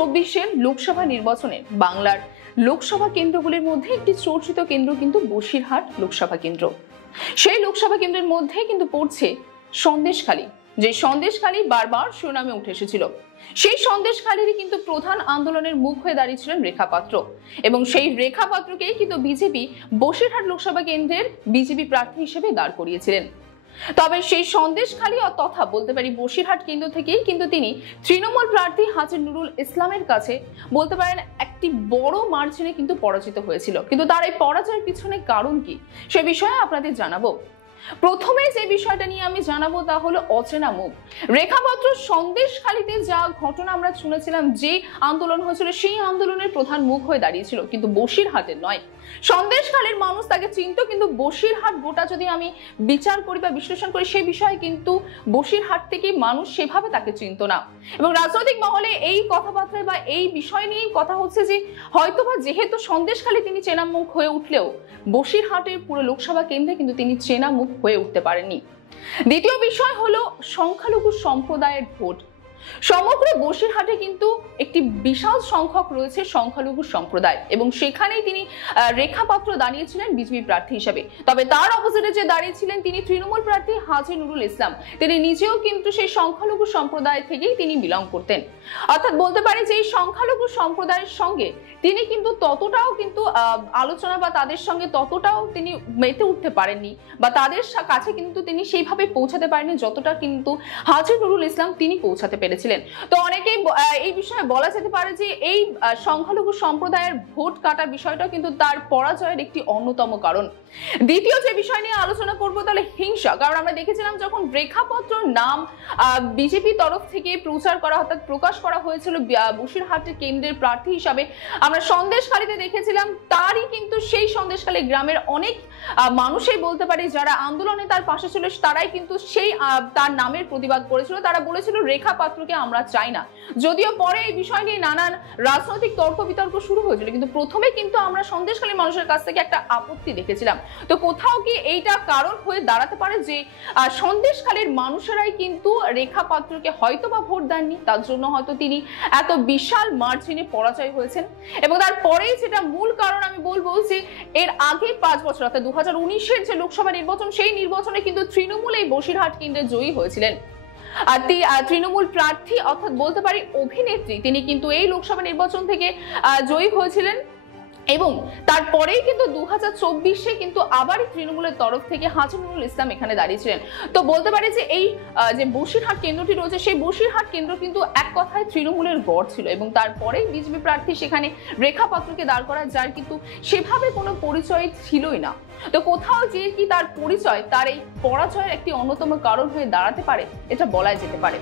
2024-এর লোকসভা নির্বাচনে বাংলার লোকসভা কেন্দ্রগুলির মধ্যে একটি চর্চিত কেন্দ্র কিন্তু বসিরহাট লোকসভা কেন্দ্র। সেই লোকসভা কেন্দ্রের মধ্যে কিন্তু পড়ছে সন্দেশখালী, যে সন্দেশখালী বারবার শিরোনামে উঠে এসেছিল। সেই সন্দেশখালীরই কিন্তু প্রধান আন্দোলনের মুখ হয়ে দাঁড়িয়েছিলেন রেখা পাত্র, এবং সেই রেখা পাত্রকেই কিন্তু বিজেপি বসিরহাট লোকসভা কেন্দ্রের বিজেপি প্রার্থী হিসেবে দাঁড় করিয়েছিলেন। তবে সেই সন্দেশখালী তথা বলতে পারি বসিরহাট কেন্দ্র থেকেই কিন্তু তিনি তৃণমূল প্রার্থী হাজী নুরুল ইসলামের কাছে বলতে পারেন একটি বড় মার্জিনে কিন্তু পরাজিত হয়েছিল। কিন্তু তার এই পরাজয়ের পিছনে কারণ কি সে বিষয়ে আপনাদের জানাবো। প্রথমে যে বিষয়টা নিয়ে আমি জানাবো তা হলো অচেনা মুখ। রেখা পাত্র সন্দেশখালীতে যা ঘটনা আমরা শুনেছিলাম, যে আন্দোলন হয়েছিল সেই আন্দোলনের প্রধান মুখ হয়ে দাঁড়িয়েছিল, কিন্তু বসিরহাটের নয়। সন্দেশখালীর মানুষ তাকে চিনত, কিন্তু বসিরহাট গোটা যদি আমি বিচার করি বা বিশ্লেষণ করি সেই বিষয়ে কিন্তু বসিরহাট থেকে মানুষ সেভাবে তাকে চিনত না। এবং রাজনৈতিক মহলে এই কথাবার্তায় বা এই বিষয় নিয়েই কথা হচ্ছে যে হয়তোবা যেহেতু সন্দেশখালী তিনি চেনা মুখ হয়ে উঠলেও বসিরহাটের পুরো লোকসভা কেন্দ্রে কিন্তু তিনি চেনা মুখ হয়ে উঠতে পারেননি। দ্বিতীয় বিষয় হলো সংখ্যালঘু সম্প্রদায়ের ভোট। সমগ্র বসিরহাটে কিন্তু একটি বিশাল সংখ্যক রয়েছে সংখ্যালঘু সম্প্রদায়, এবং সেখানেই তিনি রেখা পাত্র দাঁড়িয়েছিলেন বিজেপি প্রার্থী হিসেবে। তবে তার অপোজিটে যে দাঁড়িয়েছিলেন তিনি তৃণমূল প্রার্থী হাজী নুরুল ইসলাম, তিনি নিজেও কিন্তু সেই সংখ্যালঘু সম্প্রদায় থেকেই তিনি বিলং করতেন। অর্থাৎ বলতে পারি যে এই সংখ্যালঘু সম্প্রদায়ের সঙ্গে তিনি কিন্তু ততটাও কিন্তু আলোচনা বা তাদের সঙ্গে ততটাও তিনি মেতে উঠতে পারেননি, বা তাদের কাছে কিন্তু তিনি সেইভাবে পৌঁছাতে পারেননি যতটা কিন্তু হাজী নুরুল ইসলাম তিনি পৌঁছাতে পেরেছিলেন। তো অনেকেই এই বিষয়ে বলা যেতে পারে যে এই সংখ্যালঘু সম্প্রদায়ের ভোট কাটা বিষয়টা কিন্তু তার পরাজয়ের একটি অন্যতম কারণ। দ্বিতীয় যে বিষয় নিয়ে আলোচনা করব তাহলে হিংসা। কারণ আমরা দেখেছিলাম যখন রেখাপত্র নাম বিজেপি তরফ থেকে প্রচার করা অর্থাৎ প্রকাশ করা হয়েছিল বসিরহাটের কেন্দ্রের প্রার্থী হিসাবে, আমরা সন্দেশখালীতে দেখেছিলাম তারই কিন্তু সেই সন্দেশখালী গ্রামের অনেক মানুষই বলতে পারি যারা আন্দোলনে তার পাশে ছিল, তারাই কিন্তু সেই তার নামের প্রতিবাদ করেছিল। তারা বলেছিল রেখা পাত্রকে আমরা চাই না। যদিও পরে এই বিষয় নিয়ে নানান রাজনৈতিক তর্ক বিতর্ক শুরু হয়েছিল, কিন্তু প্রথমে কিন্তু আমরা সন্দেশখালী মানুষের কাছ থেকে একটা আপত্তি দেখেছিলাম। তো কোথাও কি এইটা কারণ হয়ে দাঁড়াতে পারে যে সন্দেশখালীর মানুষেরাই কিন্তু রেখা পাত্রকে হয়তো বা ভোট দেননি, তার জন্য হয়তো তিনি এত বিশাল মার্জিনে পরাজয় হয়েছেন। এবং তারপরেই যেটা মূল কারণ আমি বলবো যে এর আগে 5 বছর অর্থাৎ 2019-এর যে লোকসভা নির্বাচন, সেই নির্বাচনে কিন্তু তৃণমূল এই বসিরহাট কেন্দ্রে জয়ী হয়েছিলেন। আর তৃণমূল প্রার্থী অর্থাৎ বলতে পারি অভিনেত্রী তিনি কিন্তু এই লোকসভা নির্বাচন থেকে জয়ী হয়েছিলেন। এবং তারপরেই কিন্তু 2024-এ কিন্তু আবারই তৃণমূলের তরফ থেকে হাজী নুরুল ইসলাম এখানে দাঁড়িয়েছিলেন। তো বলতে পারি যে এই যে বসিরহাট কেন্দ্রটি রয়েছে সেই বসিরহাট কেন্দ্র কিন্তু এক কথায় তৃণমূলের গড় ছিল, এবং তারপরেই বিজেপি প্রার্থী সেখানে রেখা পাত্রকে দাঁড় করা, যার কিন্তু সেভাবে কোনো পরিচয় ছিলই না। তো কোথাও যে কি তার পরিচয় তার এই পরাজয়ের একটি অন্যতম কারণ হয়ে দাঁড়াতে পারে, এটা বলাই যেতে পারে।